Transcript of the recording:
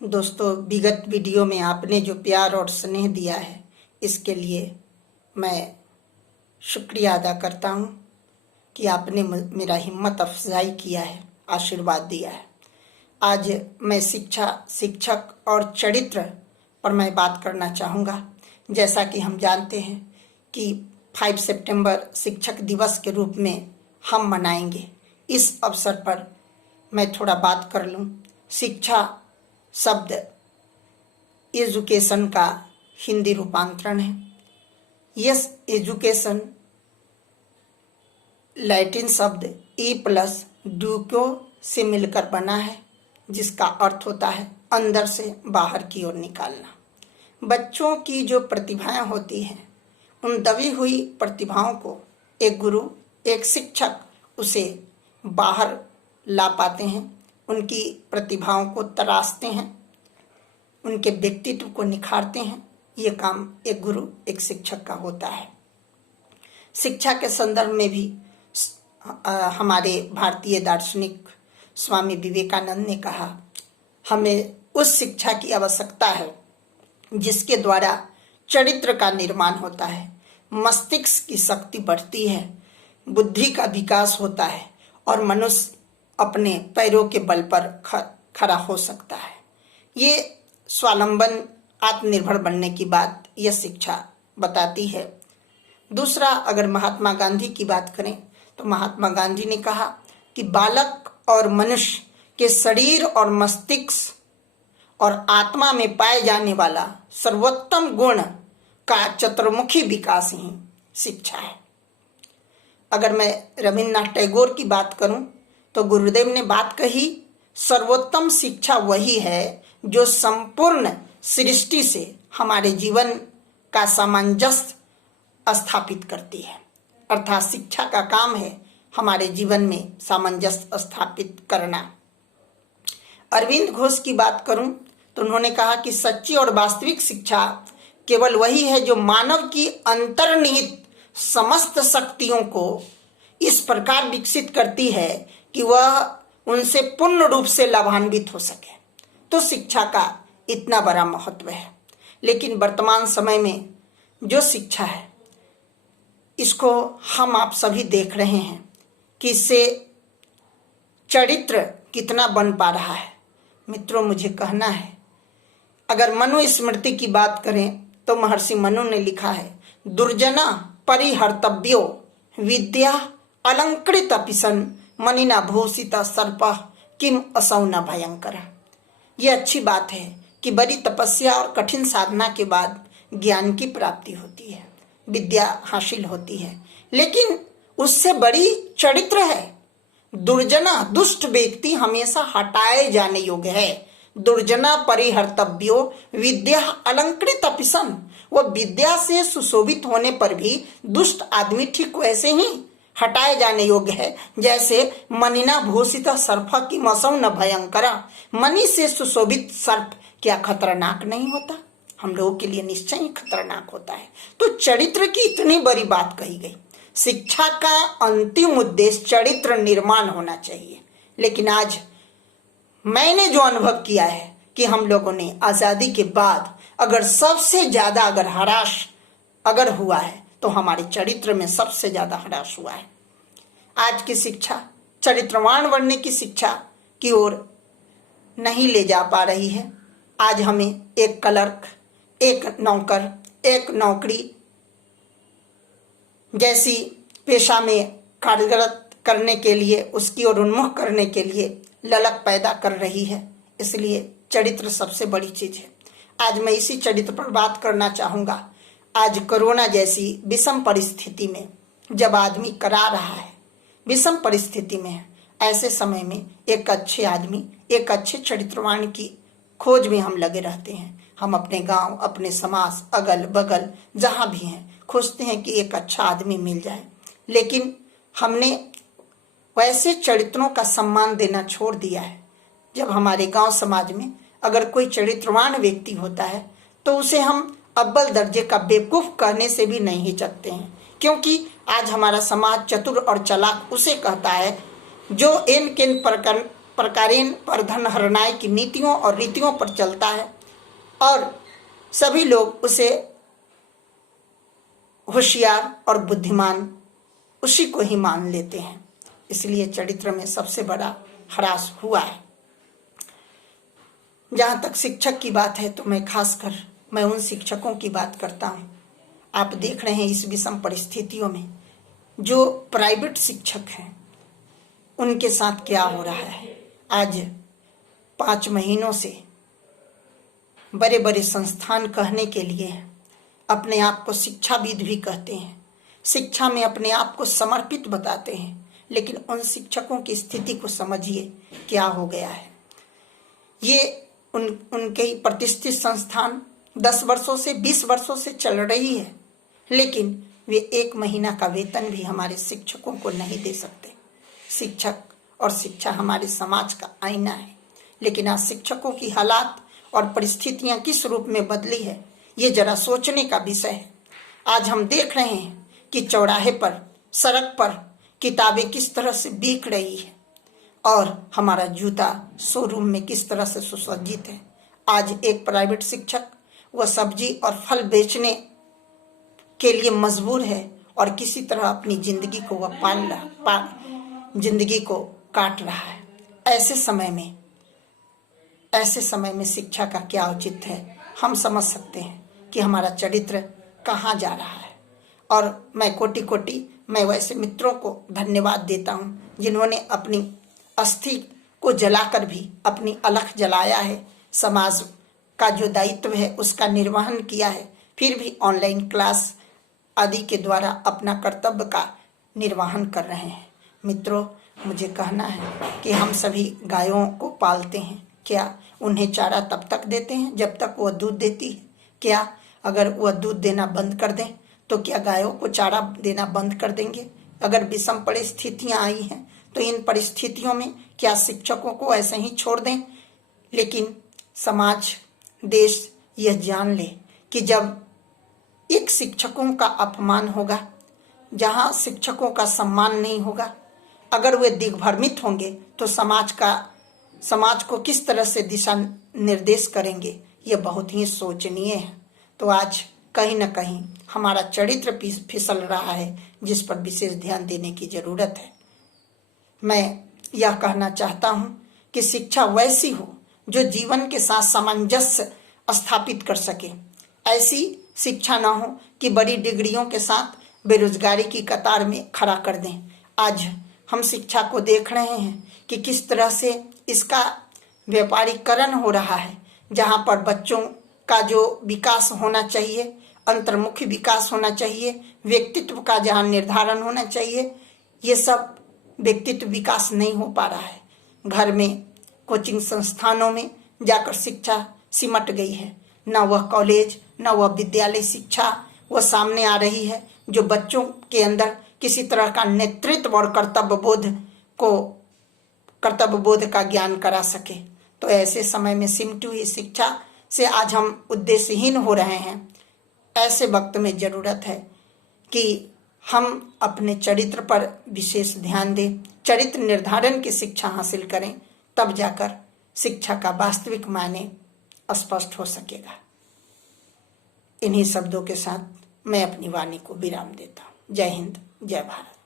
दोस्तों, विगत वीडियो में आपने जो प्यार और स्नेह दिया है, इसके लिए मैं शुक्रिया अदा करता हूँ कि आपने मेरा हिम्मत अफजाई किया है, आशीर्वाद दिया है। आज मैं शिक्षक और चरित्र पर मैं बात करना चाहूँगा। जैसा कि हम जानते हैं कि 5 सितंबर शिक्षक दिवस के रूप में हम मनाएंगे। इस अवसर पर मैं थोड़ा बात कर लूँ। शिक्षा शब्द एजुकेशन का हिंदी रूपांतरण है। यस, एजुकेशन लैटिन शब्द ई प्लस ड्यूको से मिलकर बना है, जिसका अर्थ होता है अंदर से बाहर की ओर निकालना। बच्चों की जो प्रतिभाएं होती हैं, उन दबी हुई प्रतिभाओं को एक गुरु, एक शिक्षक उसे बाहर ला पाते हैं, उनकी प्रतिभाओं को तराशते हैं, उनके व्यक्तित्व को निखारते हैं। ये काम एक गुरु, एक शिक्षक का होता है। शिक्षा के संदर्भ में भी हमारे भारतीय दार्शनिक स्वामी विवेकानंद ने कहा, हमें उस शिक्षा की आवश्यकता है जिसके द्वारा चरित्र का निर्माण होता है, मस्तिष्क की शक्ति बढ़ती है, बुद्धि का विकास होता है और मनुष्य अपने पैरों के बल पर खड़ा हो सकता है। ये स्वावलंबन, आत्मनिर्भर बनने की बात यह शिक्षा बताती है। दूसरा, अगर महात्मा गांधी की बात करें तो महात्मा गांधी ने कहा कि बालक और मनुष्य के शरीर और मस्तिष्क और आत्मा में पाए जाने वाला सर्वोत्तम गुण का चतुर्मुखी विकास ही शिक्षा है। अगर मैं रविन्द्रनाथ टैगोर की बात करूं तो गुरुदेव ने बात कही, सर्वोत्तम शिक्षा वही है जो संपूर्ण सृष्टि से हमारे जीवन का सामंजस्य स्थापित करती है। अर्थात शिक्षा का काम है हमारे जीवन में सामंजस्य स्थापित करना। अरविंद घोष की बात करूं तो उन्होंने कहा कि सच्ची और वास्तविक शिक्षा केवल वही है जो मानव की अंतर्निहित समस्त शक्तियों को इस प्रकार विकसित करती है कि वह उनसे पूर्ण रूप से लाभान्वित हो सके। तो शिक्षा का इतना बड़ा महत्व है। लेकिन वर्तमान समय में जो शिक्षा है, इसको हम आप सभी देख रहे हैं कि इससे चरित्र कितना बन पा रहा है। मित्रों, मुझे कहना है, अगर मनुस्मृति की बात करें तो महर्षि मनु ने लिखा है, दुर्जना परिहर्तव्यो विद्या अलंकृत पिशन मनिना भूषित सर्प किम असौ न भयंकर। ये अच्छी बात है कि बड़ी तपस्या और कठिन साधना के बाद ज्ञान की प्राप्ति होती है, विद्या हासिल होती है, लेकिन उससे बड़ी चरित्र है। दुर्जना, दुष्ट व्यक्ति हमेशा हटाए जाने योग्य है। दुर्जना परिहर्तव्यो विद्या अलंकृत पिशन। वह विद्या से सुशोभित होने पर भी दुष्ट आदमी ठीक वैसे ही हटाए जाने योग्य है जैसे मनिना भूषित सर्प की मसौ न भयंकरा। मणि से सुशोभित सर्प क्या खतरनाक नहीं होता? हम लोगों के लिए निश्चय ही खतरनाक होता है। तो चरित्र की इतनी बड़ी बात कही गई। शिक्षा का अंतिम उद्देश्य चरित्र निर्माण होना चाहिए। लेकिन आज मैंने जो अनुभव किया है कि हम लोगों ने आजादी के बाद अगर सबसे ज्यादा हरास हुआ है तो हमारे चरित्र में सबसे ज्यादा हरास हुआ है। आज की शिक्षा चरित्रवान बनने की शिक्षा की ओर नहीं ले जा पा रही है। आज हमें एक क्लर्क, एक नौकर, एक नौकरी जैसी पेशा में कार्यरत करने के लिए, उसकी ओर उन्मुख करने के लिए ललक पैदा कर रही है। इसलिए चरित्र सबसे बड़ी चीज है। आज मैं इसी चरित्र पर बात करना चाहूंगा। आज कोरोना जैसी विषम परिस्थिति में जब आदमी करा रहा है, विषम परिस्थिति में है, ऐसे समय में एक अच्छे आदमी, एक अच्छे चरित्रवान की खोज में हम लगे रहते हैं। हम अपने गांव, अपने समाज, अगल बगल जहां भी हैं, खोजते हैं कि एक अच्छा आदमी मिल जाए। लेकिन हमने वैसे चरित्रों का सम्मान देना छोड़ दिया है। जब हमारे गांव समाज में अगर कोई चरित्रवान व्यक्ति होता है तो उसे हम अव्वल दर्जे का बेवकूफ कहने से भी नहीं हिचकते हैं, क्योंकि आज हमारा समाज चतुर और चालाक उसे कहता है जो इन किन प्रकारेण परधन हरणाय की नीतियों और रीतियों पर चलता है और सभी लोग उसे होशियार और बुद्धिमान उसी को ही मान लेते हैं। इसलिए चरित्र में सबसे बड़ा ह्रास हुआ है। जहाँ तक शिक्षक की बात है तो मैं उन शिक्षकों की बात करता हूँ। आप देख रहे हैं इस विषम परिस्थितियों में जो प्राइवेट शिक्षक हैं उनके साथ क्या हो रहा है। आज 5 महीनों से बड़े बड़े संस्थान कहने के लिए अपने आप को शिक्षाविद भी कहते हैं, शिक्षा में अपने आप को समर्पित बताते हैं, लेकिन उन शिक्षकों की स्थिति को समझिए क्या हो गया है। ये उनके प्रतिष्ठित संस्थान 10 वर्षों से 20 वर्षों से चल रही है, लेकिन वे 1 महीना का वेतन भी हमारे शिक्षकों को नहीं दे सकते। शिक्षक और शिक्षा हमारे समाज का आईना है, लेकिन आज शिक्षकों की हालात और परिस्थितियां किस रूप में बदली है ये जरा सोचने का विषय है। आज हम देख रहे हैं कि चौराहे पर, सड़क पर किताबें किस तरह से बिक रही है और हमारा जूता शोरूम में किस तरह से सुसज्जित है। आज एक प्राइवेट शिक्षक वह सब्जी और फल बेचने के लिए मजबूर है और किसी तरह अपनी जिंदगी को वह जिंदगी को काट रहा है। ऐसे समय में शिक्षा का क्या औचित्य है। हम समझ सकते हैं कि हमारा चरित्र कहाँ जा रहा है। और मैं वैसे मित्रों को धन्यवाद देता हूँ जिन्होंने अपनी अस्थि को जलाकर भी अपनी अलख जलाया है, समाज का जो दायित्व है उसका निर्वहन किया है, फिर भी ऑनलाइन क्लास आदि के द्वारा अपना कर्तव्य का निर्वहन कर रहे हैं। मित्रों, मुझे कहना है कि हम सभी गायों को पालते हैं। क्या उन्हें चारा तब तक देते हैं जब तक वह दूध देती है? क्या अगर वह दूध देना बंद कर दें तो क्या गायों को चारा देना बंद कर देंगे? अगर विषम परिस्थितियां आई हैं तो इन परिस्थितियों में क्या शिक्षकों को ऐसे ही छोड़ दें? लेकिन समाज, देश यह जान ले कि जब एक शिक्षकों का अपमान होगा, जहां शिक्षकों का सम्मान नहीं होगा, अगर वे दिग्भ्रमित होंगे तो समाज को किस तरह से दिशा निर्देश करेंगे, यह बहुत ही शोचनीय है। तो आज कहीं न कहीं हमारा चरित्र फिसल रहा है, जिस पर विशेष ध्यान देने की जरूरत है। मैं यह कहना चाहता हूँ कि शिक्षा वैसी हो जो जीवन के साथ सामंजस्य स्थापित कर सके। ऐसी शिक्षा ना हो कि बड़ी डिग्रियों के साथ बेरोजगारी की कतार में खड़ा कर दें। आज हम शिक्षा को देख रहे हैं कि किस तरह से इसका व्यापारीकरण हो रहा है, जहाँ पर बच्चों का जो विकास होना चाहिए, अंतर्मुखी विकास होना चाहिए, व्यक्तित्व का जहाँ निर्धारण होना चाहिए, ये सब व्यक्तित्व विकास नहीं हो पा रहा है। घर में, कोचिंग संस्थानों में जाकर शिक्षा सिमट गई है। न वह कॉलेज, न वह विद्यालय शिक्षा वह सामने आ रही है जो बच्चों के अंदर किसी तरह का नेतृत्व और कर्तव्य बोध का ज्ञान करा सके। तो ऐसे समय में सिमटी हुई शिक्षा से आज हम उद्देश्यहीन हो रहे हैं। ऐसे वक्त में जरूरत है कि हम अपने चरित्र पर विशेष ध्यान दें, चरित्र निर्धारण की शिक्षा हासिल करें, तब जाकर शिक्षा का वास्तविक मायने स्पष्ट हो सकेगा। इन्हीं शब्दों के साथ मैं अपनी वाणी को विराम देता हूँ। जय हिंद, जय भारत।